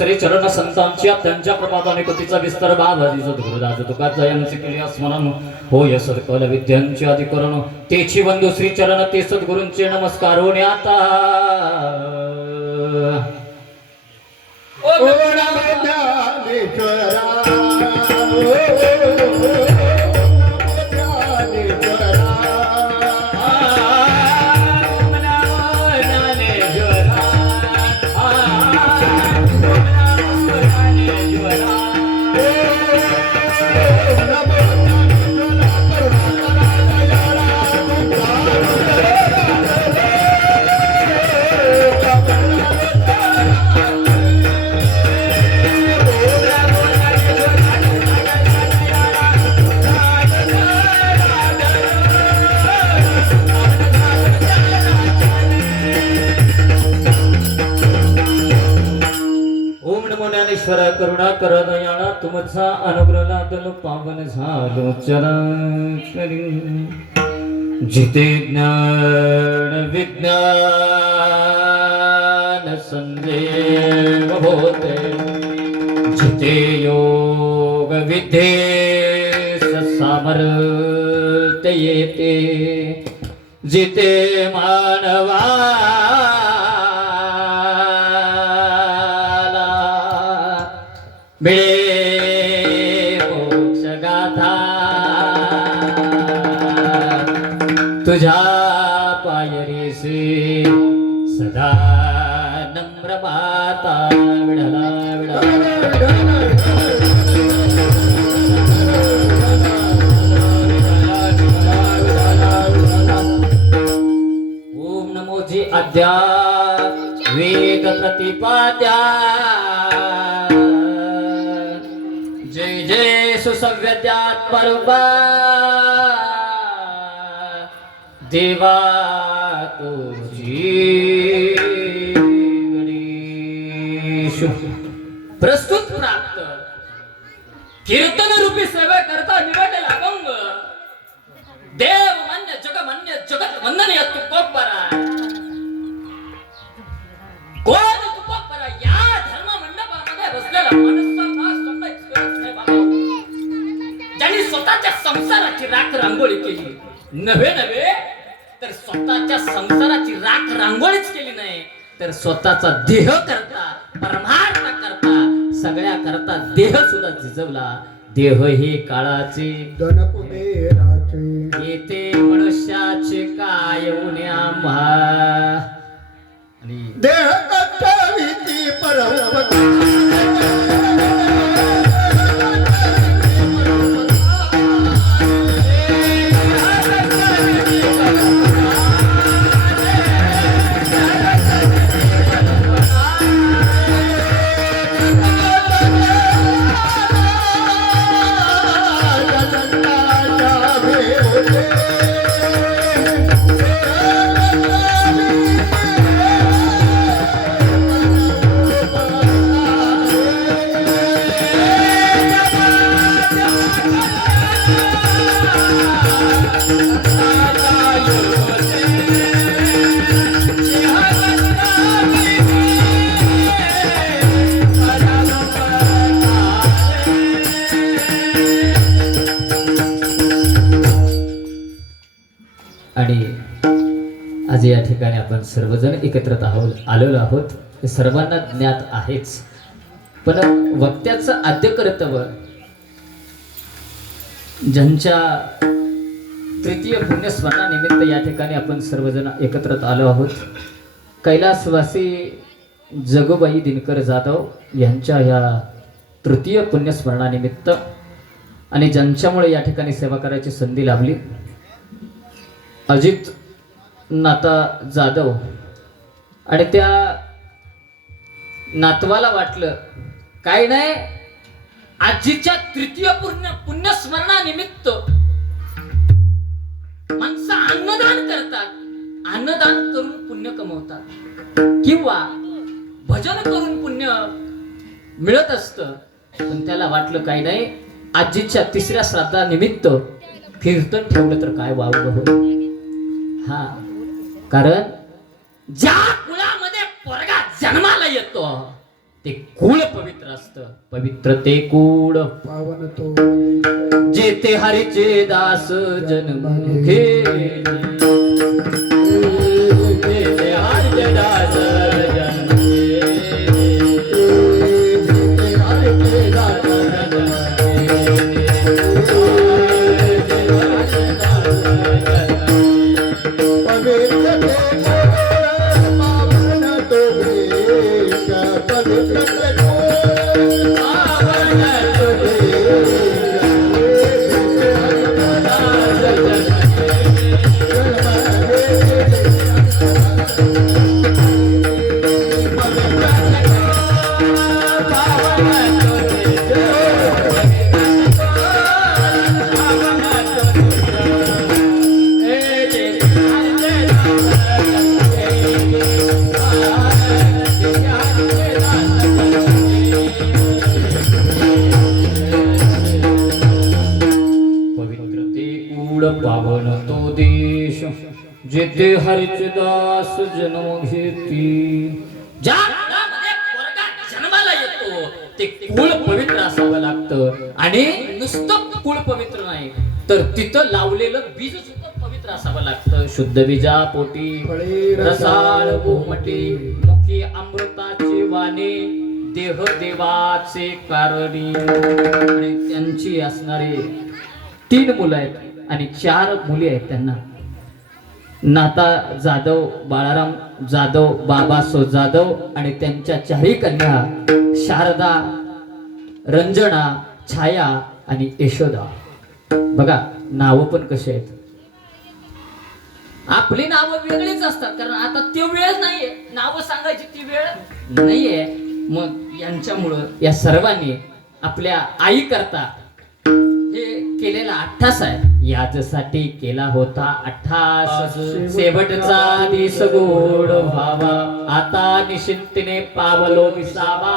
श्री चरण संतांच्या त्यांच्या प्रपादाने कोटीचा विस्तार बाबाजी सद्गुरुदास तुकाचा यांचे केले स्मरण होय सत्कल विद्यांचे अधिकरण तेची बंधू श्री चरण ते सद्गुरूंचे नमस्कार होण्याता ओ ज्ञानेश्वरा करुणा कर दयाळा तुमचा अनुग्रह लादलो पावन झालो चराचरी जिथे ज्ञान विज्ञान संदेव होते जिथे योग विद्येस सामर्थ्य येते जिथे मानवा मोक्ष गाथा तुझ्या पायरीसी सदा नम्र माता विढला ओम नमोजी अद्या वेद प्रतिपाद्या जय जय सुसव्यत्यात परुपा देवा तुझी गणेश प्रस्तुत प्राप्त कीर्तन रूपी सेवा करता निवडलेला अभंग देव मान्य जगमान्य जगत वंदनीय तुकोपरा कोण तुकोपरा या धर्म मंडपामध्ये बसलेला ज्यांनी स्वतःच्या संसाराची राख रांगोळी केली नव्हे तर स्वतःच्या संसाराची राख रांगोळीच केली नाही तर स्वतःचा देह करता परमार्थ करता सगळ्या करता देह सुद्धा झिजवला देह हे काळाचे येते मनुष्याचे काय उण्या आणि देह कटविती परमपती आज या ठिकाणी आपण सर्वजण एकत्र आलेलो आहोत हे सर्वांना ज्ञात आहेच पण वक्त्याचं आद्य कर्तव्य ज्यांच्या तृतीय पुण्यस्मरणानिमित्त या ठिकाणी आपण सर्वजण एकत्र आलो आहोत कैलासवासी जगोबाई दिनकर जाधव यांच्या ह्या तृतीय पुण्यस्मरणानिमित्त आणि ज्यांच्यामुळे या ठिकाणी सेवा करायची संधी लाभली अजित नाता जाधव आणि त्या नातवाला वाटलं काय नाही आजीच्या तृतीय पुण्यस्मरणानिमित्त माणसं अन्नदान करतात अन्नदान करून पुण्य कमवतात किंवा भजन करून पुण्य मिळत असतं पण त्याला वाटलं काय नाही आजीच्या तिसऱ्या श्राद्धानिमित्त कीर्तन ठेवलं तर काय वावलं होईल हा कारण ज्या कुळामध्ये पोरगा जन्माला येतो ते कुळ पवित्र असतं. पवित्र ते कुळ पावन तो जेथे हरीचे दास जन्म घेले. जेथे हरीचे दास जन्म घेले. जेथे हरीचे दास जन्म घेले. जेथे हरीचे दास जन्म पवित्र ते पावन तो देश पवित्र ते पावन तो पवित्र ते कूळ पावन तो देश जेथे हरीचे दास जन्म घेती. ज्या घरामध्ये पोरगा जन्माला येतो ते कुळ पवित्र असावं लागतं. आणि नुसतं कुळ पवित्र नाही तर तिथं लावलेलं बीज सुद्धा पवित्र असावं लागतं. शुद्ध बीजा पोटी रसाळ गोमटी मुखी अमृताची वाणी देह देवाचे कारणी. आणि त्यांची असणारे 3 मुलं आहेत आणि 4 मुली आहेत त्यांना. नाता जाधव, बाळाराम जाधव, बाबासो जाधव आणि त्यांच्या 4 कन्या शारदा, रंजना, छाया आणि यशोदा. बघा नावं पण कशी आहेत. आपली नावं वेगळीच असतात कारण आता ती वेळ नाहीये नावं सांगायची, ती वेळ नाहीये. मग यांच्यामुळं या सर्वांनी आपल्या आई करता हे केलेला अट्ठास आहे. याच्यासाठी केला होता अट्ठास शेवटचा दिस गोड व्हावा. आता निश्चिंतीने पावलो विसावा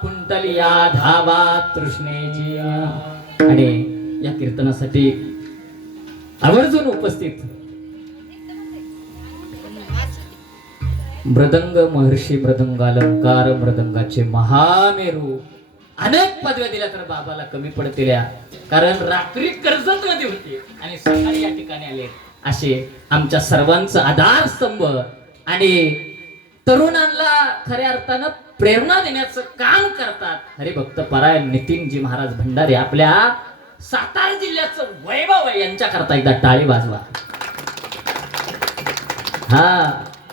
कुंडलिया धावा तृष्णेची. आणि या कीर्तनासाठी आवर्जून उपस्थित मृदंग महर्षी मृदंगालंकार मृदंगाचे महामेरू. अनेक पदव्या दिल्या तर बाबाला कमी पडतील. कारण रात्री कर्जत मध्ये होते आणि सकाळी या ठिकाणी आले. असे आमच्या सर्वांचं आधारस्तंभ आणि तरुणांना खऱ्या अर्थानं प्रेरणा देण्याचं काम करतात हरिभक्त परायण नितीनजी महाराज भंडारे. आपल्या सातारा जिल्ह्याचं वैभव आहे. यांच्याकरता एकदा टाळी वाजवा. हा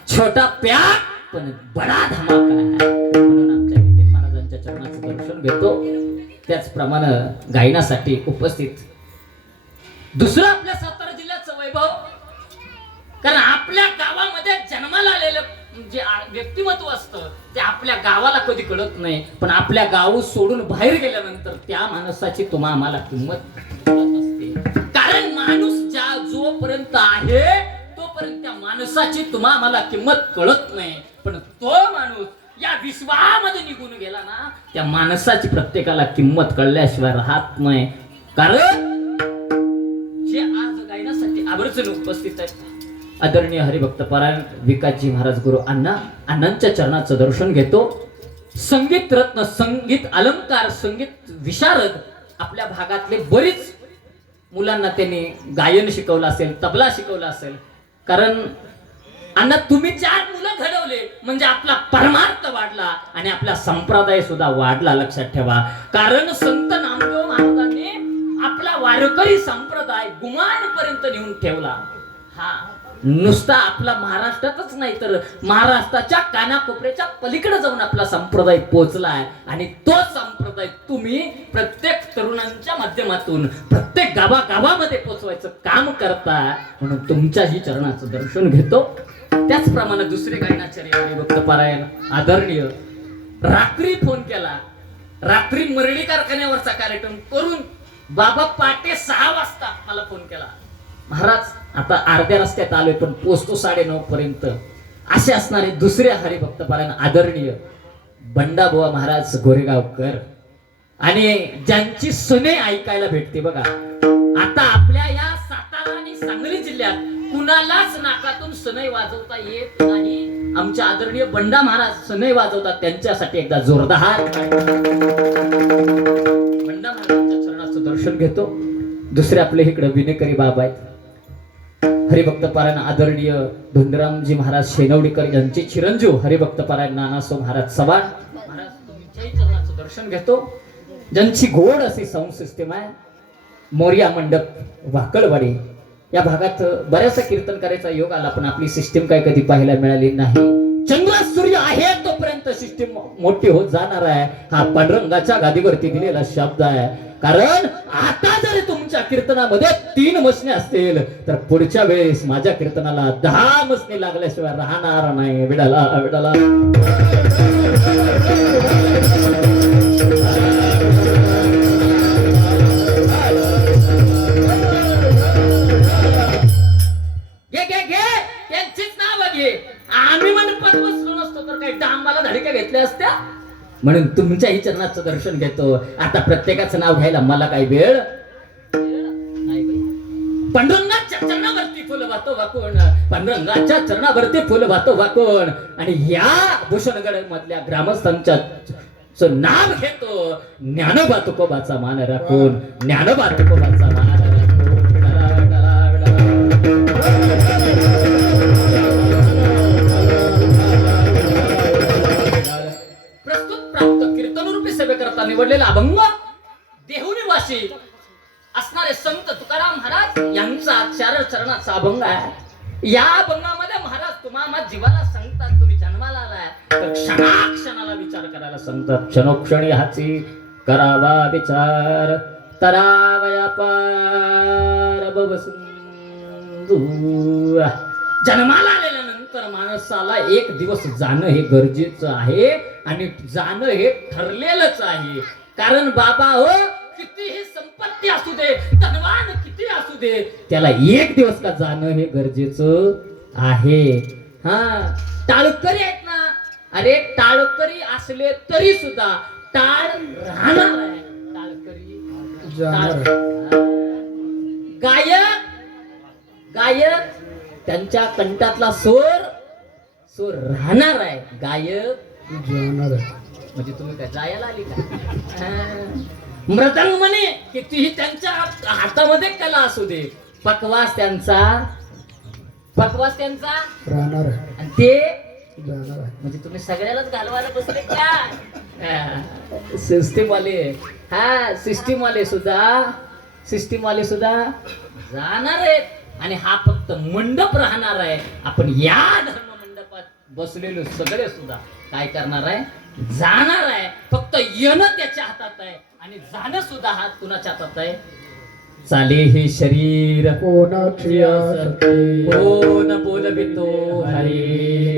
छोटा प्यार पण बडा धमाका आहे. म्हणून आमच्या नितीन महाराजांच्या चरणाचं दर्शन घेतो. त्याचप्रमाणे गायनासाठी उपस्थित दुसरं आपल्या सातारा जिल्ह्याचं वैभव. कारण आपल्या गावामध्ये जन्माला आलेलं जे व्यक्तिमत्व असतं ते आपल्या गावाला कधी कळत नाही. पण आपल्या गाव सोडून बाहेर गेल्यानंतर त्या माणसाची तुम्हा आम्हाला किंमत कळत असते. कारण माणूस जोपर्यंत आहे तोपर्यंत त्या माणसाची तुम्हा आम्हाला किंमत कळत नाही. पण तो माणूस या विश्वामध्ये निघून गेला ना त्या माणसाची प्रत्येकाला किंमत कळल्याशिवाय राहत नाही. कारण जे आज गायनासाठी आवर्जून उपस्थित आहेत आदरणीय हरिभक्त परायण विकासजी महाराज गुरु अण्णांच्या चरणाचं दर्शन घेतो. संगीत रत्न, संगीत अलंकार, संगीत विशारद आपल्या भागातले बरीच मुलांना त्यांनी गायन शिकवलं असेल, तबला शिकवला असेल. कारण अण्णा तुम्ही 4 मुलं घडवले म्हणजे आपला परमार्थ वाढला आणि आपला संप्रदाय सुद्धा वाढला. लक्षात ठेवा. कारण संत नामदेव महाराजांनी आपला वारकरी संप्रदाय गुमानपर्यंत नेऊन ठेवला. हा नुसता आपला महाराष्ट्रातच नाही तर महाराष्ट्राच्या कानाकोपऱ्याच्या पलीकडे जाऊन आपला संप्रदाय पोहोचलाय. आणि तो संप्रदाय तुम्ही प्रत्येक तरुणांच्या माध्यमातून प्रत्येक गावागावामध्ये पोहोचवायचं काम करताय. म्हणून तुमच्याही चरणाचं दर्शन घेतो. त्याचप्रमाणे दुसरे गायनाचार्य हरिभक्त परायण आदरणीय रात्री फोन केला. रात्री मरडी कारखान्यावरचा कार्यक्रम करून बाबा पाटे 6 वाजता मला फोन केला. महाराज आता अर्ध्या रस्त्यात आलोय पण पोचतो 9:30 पर्यंत. असे असणारे दुसरे हरिभक्त परायण आदरणीय बंडाबुवा महाराज गोरेगावकर आणि ज्यांची सुने ऐकायला भेटते बघा. आता आपल्या या सातारा आणि सांगली जिल्ह्यात कुणालाच नाकातून सनई वाजवता येत नाही. आमचे आदरणीय बंडा महाराज सनई वाजवतात त्यांच्यासाठी एकदा जोरदार बंडा महाराजांच्या चरणाचं दर्शन घेतो. दुसरे आपले इकडे विनेकरी बाबा आहेत हरिभक्त पारायण आदरणीय धुंदरामजी महाराज शेनवडीकर यांचे चिरंजीव हरिभक्त पारायण नानासो महाराज चव्हाण महाराज तुमच्याही चरणाचं दर्शन घेतो. ज्यांची गोड अशी साऊंड सिस्टीम आहे. मोर्या मंडप वाकळवाडी या भागात बऱ्याचशा कीर्तन करायचा योग आला पण आपली सिस्टीम काय कधी पाहायला मिळाली नाही. चंद्र सूर्य आहे तोपर्यंत सिस्टीम मोठी होत जाणार आहे. हा पांडुरंगाच्या गादीवरती दिलेला शब्द आहे. कारण आता जर तुमच्या कीर्तनामध्ये 3 मसणे असतील तर पुढच्या वेळेस माझ्या कीर्तनाला 10 मसणे लागल्याशिवाय राहणार नाही. विडाला विडाला आम्ही मंडपात बसलो नसतो तर काही डांबाला धडक्या घेतल्या असत्या. म्हणून तुमच्याही चरणाचं दर्शन घेतो. आता प्रत्येकाचं नाव घ्यायला मला काही वेळ नाही. पांडुरंगाच्या चरणावरती फुल वाहतो वाकून, पांडुरंगाच्या चरणावरती फुल वाहतो वाकून. आणि या भूषणगड मधल्या ग्रामस्थांच्या नाव घेतो. ज्ञानोबा तुकोबाचा मान राखून, ज्ञानोबा तुकोबाचा मान राखून. करता निवडलेला अभंग देहुनिवासी असणारे संत तुकाराम महाराज यांचा चरणाचा अभंग आहे. या अभंगामध्ये महाराज तुम्हाला जीवाला सांगतात तुम्ही जन्माला आलाय तर क्षणाक्षणाला विचार करायला सांगतात. क्षणोक्षणी हाची करावा विचार तरावया पार बसुंदू. जन्माला आलेल्यानंतर माणसाला एक दिवस जाणं हे गरजेचं आहे आणि जाणं हे ठरलेलंच आहे. कारण बाबा हो कितीही संपत्ती असू दे, धनवान किती असू दे, त्याला एक दिवस का जाणं हे गरजेचं आहे. हा टाळकरी आहेत ना, अरे टाळकरी असले तरी सुद्धा टाळ राहणार आहे. टाळकरी गायक गायक त्यांच्या कंठातला सूर राहणार आहे. गायक जाणार आहे. म्हणजे तुम्ही काय जायला आली का? मृदंग म्हणे कितीही त्यांच्या हातामध्ये कला असू दे, पकवास त्यांचा राहणार आहे आणि ते जाणार आहे. म्हणजे तुम्ही सगळ्यालाच घालवायला बसले का? सिस्टीम वाले सुद्धा जाणार आहेत. आणि हा फक्त मंडप राहणार आहे. आपण या धर्म मंडपात बसलेलो सगळे सुद्धा काय करणार आहे? जाणार आहे. फक्त येणं त्याच्या हातात आहे आणि जाणं सुद्धा हात कुणाच्या हातात आहे? चाले हे शरीर कोणाची कोण बोलवितो हरी.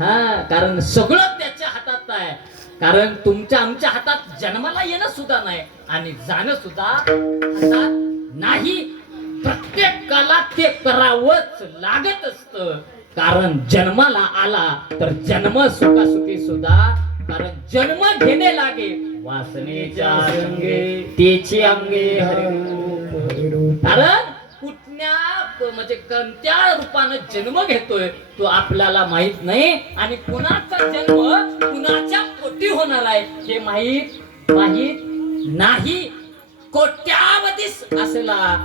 हा कारण सगळं त्याच्या हातात आहे. कारण तुमच्या आमच्या हातात जन्माला येणं सुद्धा नाही आणि जाणं सुद्धा हातात नाही. प्रत्येकाला ते करावंच लागत असतं. कारण जन्माला आला तर जन्म सुखासुखी सुद्धा, कारण जन्म घेणे लागे वासनेच्या संगे तेची अंगे हरिरूप. कारण कुठल्या म्हणजे कोणत्या रूपानं जन्म घेतोय तो आपल्याला माहित नाही आणि कुणाचा जन्म कुणाच्या पोटी होणार आहे हे माहित नाही. कोट्यावधी असला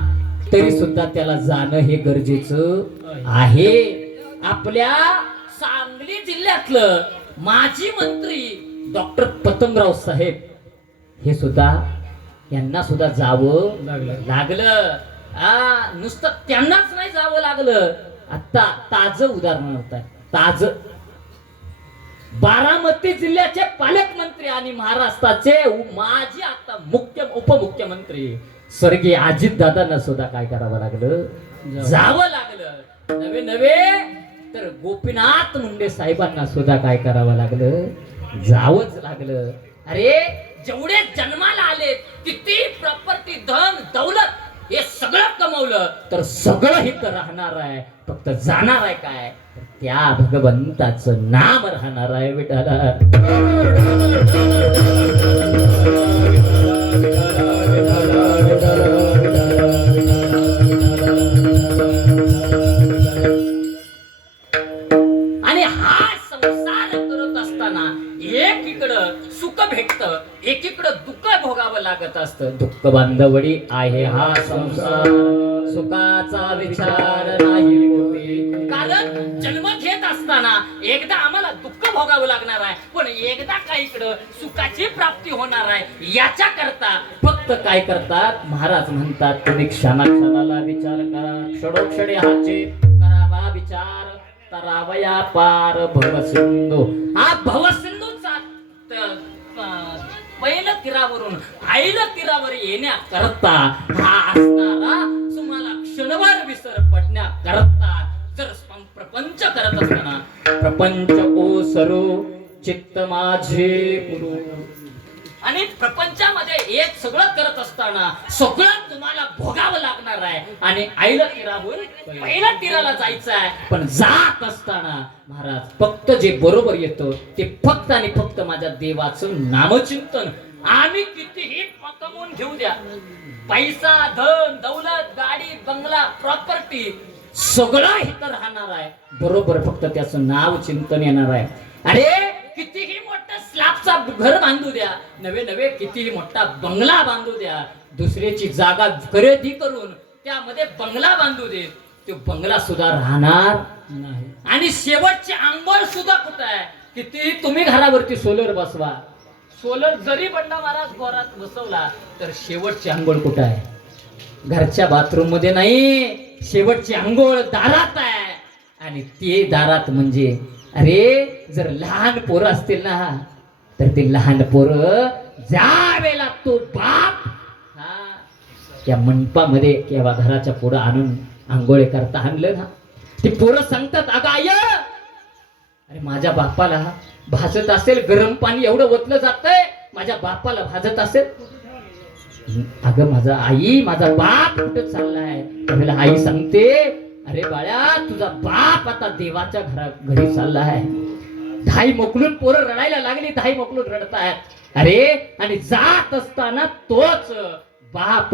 तरी सुद्धा त्याला जाणं हे गरजेचं आहे. आपल्या सांगली जिल्ह्यातलं माजी मंत्री डॉक्टर पतंगराव साहेब हे सुद्धा यांना सुद्धा जावं लागलं. नुसतं त्यांनाच नाही जावं लागलं. आता ताज उदाहरण होत ताज बारामती जिल्ह्याचे पालकमंत्री आणि महाराष्ट्राचे माजी आता उपमुख्यमंत्री स्वर्गीय अजित दादांना सुद्धा काय करावं लागलं? जावं लागलं. नवे तर गोपीनाथ मुंडे साहेबांना सुद्धा काय करावं लागलं? जावंच लागलं. अरे जेवढे जन्माला आले किती प्रॉपर्टी धन दौलत हे सगळं कमवलं तर सगळं हित राहणार आहे. फक्त जाणार आहे काय? त्या भगवंताचं नाम राहणार आहे. विठाला आणि हा दवडी आहे हा संसार, सुखाचा विचार नाही पोटी. कारण जन्म घेत असताना एकदा आम्हाला दुःख भोगावं लागणार आहे, पण एकदा काय इकडं सुखाची प्राप्ती होणार आहे. याच्या करता फक्त काय करतात महाराज म्हणतात, तुम्ही क्षणाक्षणाला विचार करा, क्षणोक्षणी हाचे करावा विचार, तरावया पार भवसिंधू. हा भवसिंधूचा पहिलं तीरावरून आईला तीरावर येण्याकरता हा असणारा तुम्हाला क्षणभर विसर पडण्याकरता जर प्रपंच करत असताना, प्रपंच ओसरो चित्त माझे गुरु. आणि प्रपंचामध्ये एक सगळं करत असताना सगळं तुम्हाला भोगावं लागणार आहे. आणि आईला तीरावरून पहिल्या तीराला जायचं आहे, पण जात असताना महाराज फक्त जे बरोबर येतं ते फक्त आणि फक्त माझ्या देवाचं नामचिंतन. आम्ही कितीही कमवून घेऊ द्या, पैसा धन दौलत गाडी बंगला प्रॉपर्टी सगळं इथं राहणार आहे, बरोबर फक्त त्याचं नाव चिंतन येणार आहे. अरे कितीही मोठा स्लॅबचा घर बांधू द्या, नवे नवे कितीही मोठा बंगला बांधू द्या, दुसऱ्याची जागा खरेदी करून त्यामध्ये बंगला बांधू दे, तो बंगला सुद्धा राहणार नाही. आणि शेवटची आंघोळ सुद्धा कुठं आहे? कितीही तुम्ही घरावरती सोलर बसवा, सोलर जरी बंडा महाराज घरात बसवला तर शेवटची आंघोळ कुठं आहे? घरच्या बाथरूम मध्ये नाही, शेवटची आंघोळ दारात आहे. आणि ते दारात म्हणजे अरे जर लहान पोरं असतील ना, तर ते लहान पोरं ज्यावेळेला तो बाप त्या मंडपामध्ये किंवा घराच्या पुढं आणून आंघोळे करता आणलं ना, ती पोरं सांगतात, अगं आय, अरे माझ्या बापाला भाजत असेल, गरम पाणी एवढं ओतलं जातंय, माझ्या बापाला भाजत असेल. अगं माझा आई, माझा बाप कुठं चाललाय? त्यावेळेला आई सांगते, अरे बाळ्या तुझा बाप आता देवाच्या घरी चालला आहे. धाई मोकलून पोरं रडायला लागली, धाई मोकलून रडतायत. अरे आणि जात असताना तोच बाप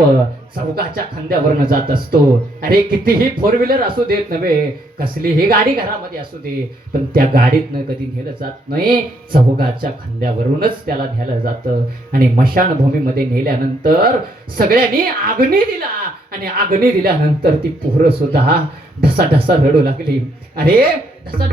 चौकाच्या खांद्यावरनं जात असतो. अरे कितीही फोर व्हीलर असू देत नव्हे, कसलीही गाडी घरामध्ये असू दे, पण त्या गाडीतनं कधी नेलं जात नाही, चौकाच्या खांद्यावरूनच त्याला न्यायला जातं. आणि मशानभूमीमध्ये नेल्यानंतर सगळ्यांनी अग्नी दिला, आणि अग्नी दिल्यानंतर ती पोरं सुद्धा ढसा ढसा रडू लागली. अरे ढसा